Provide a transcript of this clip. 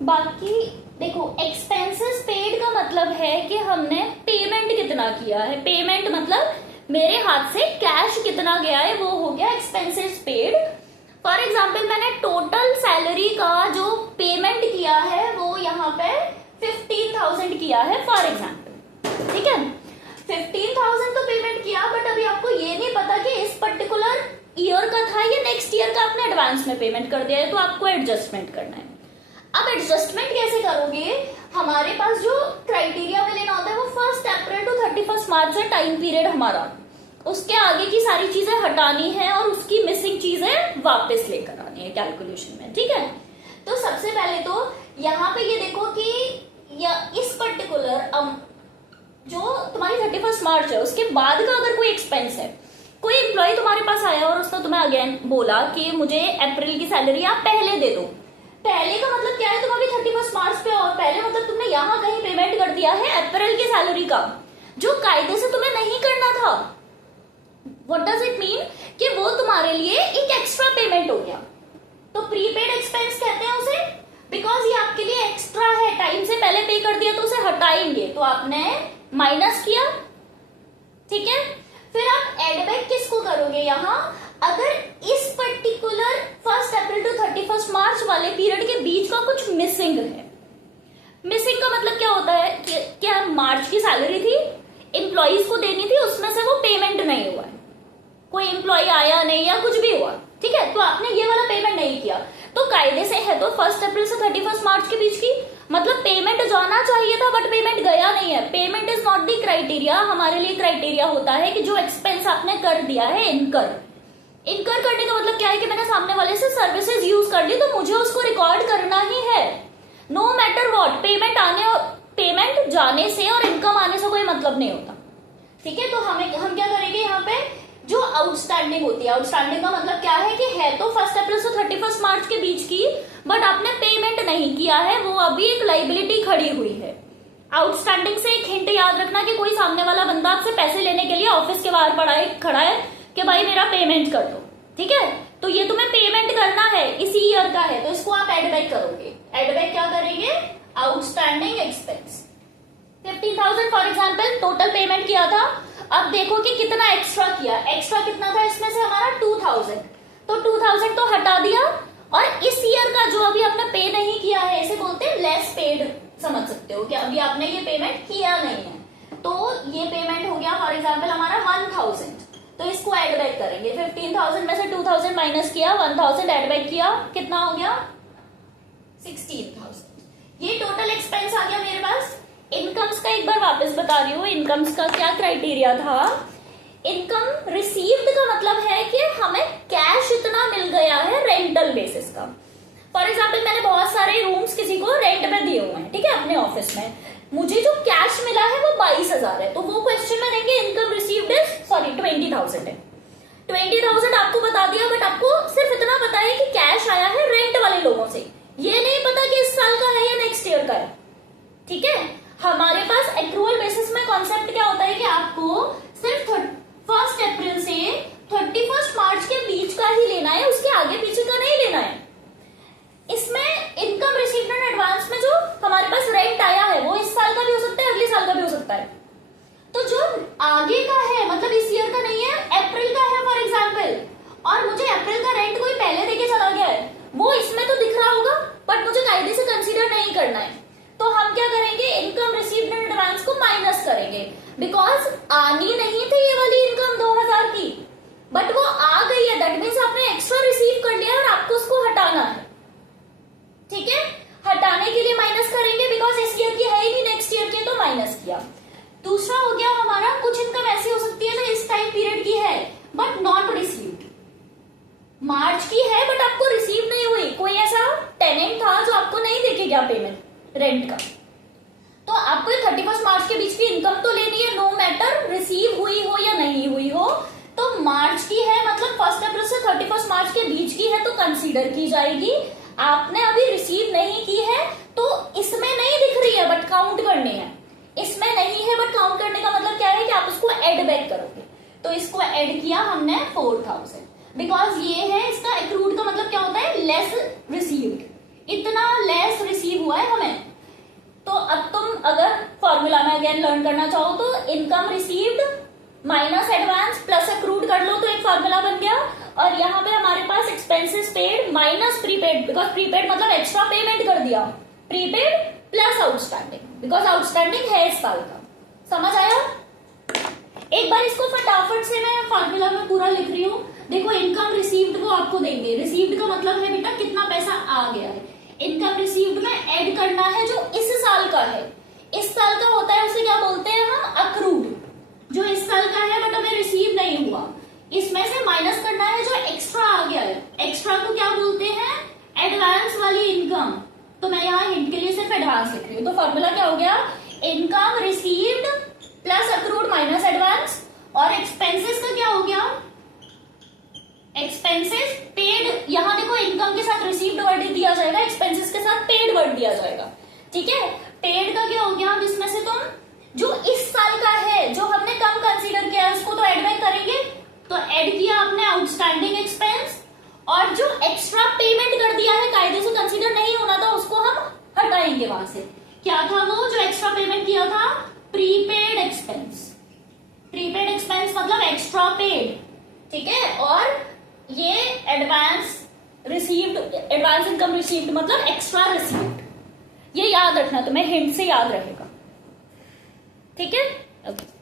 बाकी देखो, expenses paid का मतलब है कि हमने पेमेंट कितना किया है। पेमेंट मतलब मेरे हाथ से कैश कितना गया है, वो हो गया एक्सपेंसेस पेड। फॉर एग्जाम्पल मैंने टोटल सैलरी का जो पेमेंट किया है वो यहाँ पे 15,000 किया है फॉर एग्जाम्पल, ठीक है। 15,000 तो पेमेंट किया, बट अभी आपको ये नहीं पता कि इस पर्टिकुलर ईयर का था या नेक्स्ट ईयर का आपने एडवांस में पेमेंट कर दिया है, तो आपको एडजस्टमेंट करना है। अब एडजस्टमेंट कैसे करोगे? हमारे पास जो क्राइटेरिया में लेना होता है वो 1 अप्रैल टू 31 मार्च है टाइम पीरियड हमारा। उसके आगे की सारी चीजें हटानी है और उसकी मिसिंग चीजें वापस लेकर आनी है कैलकुलेशन में, ठीक है। तो सबसे पहले तो यहाँ पे ये देखो कि इस पर्टिकुलर जो तुम्हारी 31 मार्च है उसके बाद का अगर कोई एक्सपेंस है, कोई एम्प्लॉय तुम्हारे पास आया और उसने तुम्हें अगेन बोला कि मुझे अप्रैल की सैलरी आप पहले दे दो। पहले का मतलब क्या है? तुम अभी 31 मार्च पे और पहले मतलब तुमने यहाँ कहीं पेमेंट कर दिया है अप्रैल की सैलरी का, जो कायदे से तुम्हें नहीं करना था। What does it mean? कि वो तुम्हारे लिए एक एक्स्ट्रा पेमेंट हो गया, तो प्रीपेड एक्सपेंस कहते हैं उसे, बिकॉज ये आपके लिए एक्स्ट्रा है, टाइम से पहले पे कर दिया तो उसे हटाएंगे, तो आपने माइनस किया, ठीक है। फिर आप एड बैक किसको करोगे यहाँ? अगर इस पर्टिकुलर 1 अप्रैल टू 31 मार्च वाले पीरियड के बीच का कुछ मिसिंग है। मिसिंग का मतलब क्या होता है कि क्या मार्च की सैलरी थी, एम्प्लॉइज को देनी थी, उसमें से वो पेमेंट नहीं हुआ है, कोई एम्प्लॉय आया नहीं या कुछ भी हुआ, ठीक है, तो आपने ये वाला पेमेंट नहीं किया, तो कायदे से है तो 1 अप्रैल से 31 मार्च के बीच की, मतलब पेमेंट जाना चाहिए था बट पेमेंट गया नहीं है। Payment is not the criteria. हमारे लिए क्राइटेरिया होता है कि जो एक्सपेंस आपने कर दिया है इनकर करने का मतलब क्या है कि मैंने सामने वाले से सर्विसेज यूज कर ली, तो मुझे उसको रिकॉर्ड करना ही है, नो मैटर व्हाट। पेमेंट जाने से और इनकम आने से कोई मतलब नहीं होता, ठीक है। तो हम क्या करेंगे यहाँ पे, जो आउटस्टैंडिंग होती है, आउटस्टैंडिंग का मतलब क्या है कि है तो 1 अप्रैल से 31 मार्च के बीच की, बट आपने पेमेंट नहीं किया है, वो अभी एक लाइबिलिटी खड़ी हुई है। आउटस्टैंडिंग से एक हिंट याद रखना कि कोई सामने वाला बंदा आपसे पैसे लेने के लिए ऑफिस के बाहर खड़ा है कि भाई मेरा पेमेंट कर दो, ठीक है, तो ये तुम्हें पेमेंट करना है, इसी ईयर का है, तो इसको आप एड बैक करोगे। एड बैक क्या करेंगे? Outstanding expense 15,000 for example total payment किया था। अब देखो कि कितना एक्स्ट्रा किया, एक्स्ट्रा कितना था इसमें से हमारा 2,000, तो 2,000 तो हटा दिया, और इस ईयर का जो अभी आपने पे नहीं किया है इसे बोलते हैं लेस पेड, समझ सकते हो कि अभी आपने ये पेमेंट किया नहीं है, तो ये पेमेंट हो गया फॉर एग्जाम्पल हमारा 1,000, तो इसको एड बैक करेंगे। 15,000 में से 2,000 माइनस किया, 1,000 एड बैक किया, कितना हो गया? 16,000। ये टोटल एक्सपेंस आ गया मेरे पास। इनकम्स का एक बार वापस बता रही हूँ, इनकम्स का क्या क्राइटेरिया था। इनकम रिसीव्ड का मतलब है कि हमें कैश इतना मिल गया है रेंटल बेसिस का। फॉर एग्जाम्पल मैंने बहुत सारे रूम्स किसी को रेंट पे दिए हुए हैं, ठीक है, अपने ऑफिस में, मुझे जो कैश मिला है वो 22,000 है, तो वो क्वेश्चन में देंगे इनकम रिसीव्ड इज 20,000 है। 20,000 आपको बता दिया, बट आपको सिर्फ इतना पता है कि कैश आया है रेंट वाले लोगों से, ये नहीं पता कि इस साल का है या नेक्स्ट ईयर का है, ठीक है। हमारे पास एक्रूअल बेसिस में कॉन्सेप्ट क्या होता है कि आपको सिर्फ 1 अप्रैल से 31 मार्च के बीच का ही लेना है, उसके आगे पीछे का नहीं लेना है। इसमें इनकम रिसीव्ड इन एडवांस में जो हमारे पास रेंट आया है वो इस साल का भी हो सकता है, अगले साल का भी हो सकता है, तो जो आगे का है मतलब इस ईयर का नहीं है, अप्रैल का है फॉर एग्जाम्पल, और मुझे अप्रैल का रेंट कोई पहले देके चला गया है, वो इसमें तो दिख रहा होगा बट मुझे कायदे से कंसीडर नहीं करना है, तो हम क्या करेंगे? इनकम रिसीव्ड इन एडवांस को माइनस करेंगे, बिकॉज आनी नहीं थी ये वाली इनकम 2,000 की, बट वो आ गई है, दैट मीन्स आपने एक्स्ट्रा रिसीव कर लिया और आपको उसको हटाना है, ठीक है। हटाने के लिए माइनस करेंगे, बिकॉज इस ईयर की है ही नहीं, नेक्स्ट ईयर की, तो माइनस किया। दूसरा हो गया हमारा, कुछ इनकम ऐसी हो सकती है जो इस टाइम पीरियड की है बट नॉट रिसीव्ड, मार्च की है बट आपको रिसीव नहीं हुई, कोई ऐसा टेनेंट था जो आपको नहीं देके गया पेमेंट रेंट का, तो आपको 31 मार्च के बीच की इनकम तो लेनी है, नो मैटर रिसीव हुई हो या नहीं हुई हो, तो मार्च की है मतलब 1 अप्रैल से 31 मार्च के बीच की है तो कंसीडर की जाएगी। आपने अभी रिसीव नहीं की है तो इसमें नहीं दिख रही है बट काउंट करनी है, इसमें नहीं है बट काउंट करने का मतलब क्या है कि आप उसको एड बैक करोगे, तो इसको एड किया हमने 4,000, बिकॉज ये है इसका एक्रूड का मतलब क्या होता है? लेस रिसीव्ड, इतना लेस रिसीव हुआ है हमें। तो अब तुम अगर फॉर्मूला में अगेन लर्न करना चाहो तो income received minus advance plus accrued कर लो तो एक फॉर्मूला बन गया। और यहाँ पे हमारे पास expenses paid minus prepaid, because prepaid मतलब एक्स्ट्रा पेमेंट कर दिया, prepaid plus outstanding, because outstanding है इस साल का। समझ आया? एक बार इसको फटाफट से मैं फॉर्मूला में पूरा लिख रही हूँ। देखो इनकम रिसीव्ड वो आपको देंगे, रिसीव्ड का मतलब है बेटा कितना पैसा आ गया है। इनकम रिसीव्ड में ऐड करना है जो इस साल का है, इस साल का होता है उसे क्या बोलते हैं हम, अक्रूड, जो इस साल का है बट हमें रिसीव नहीं हुआ, इसमें से माइनस करना है जो एक्स्ट्रा आ गया है। एक्स्ट्रा को क्या बोलते हैं, एडवांस वाली इनकम। तो मैं यहाँ हिंट के लिए सिर्फ एडवांस लिख रही हूँ। तो फॉर्मूला क्या हो गया, income received plus accrued minus advance. और एक्सपेंसेस का क्या हो गया, एक्सपेंसेस पेड। यहां देखो इनकम के साथ रिसीव्ड वर्ड दिया जाएगा, एक्सपेंसेस के साथ पेड वर्ड दिया जाएगा। ठीक है, पेड का क्या हो गया, जिसमें से तुम जो इस साल का है जो हमने कम कंसीडर किया उसको तो एड बैक करेंगे। तो ऐड किया आपने आउटस्टैंडिंग एक्सपेंस, और जो एक्स्ट्रा पेमेंट कर दिया है कायदे से कंसीडर नहीं होना था उसको हम हटाएंगे वहां से। क्या था वो जो एक्स्ट्रा पेमेंट किया था, प्रीपेड एक्सपेंस। प्रीपेड एक्सपेंस मतलब एक्स्ट्रा पेड। ठीक है, और ये advance received, advance income received मतलब एक्स्ट्रा रिसीव्ड। ये याद रखना, तुम्हें हिंट से याद रहेगा। ठीक है, ओके।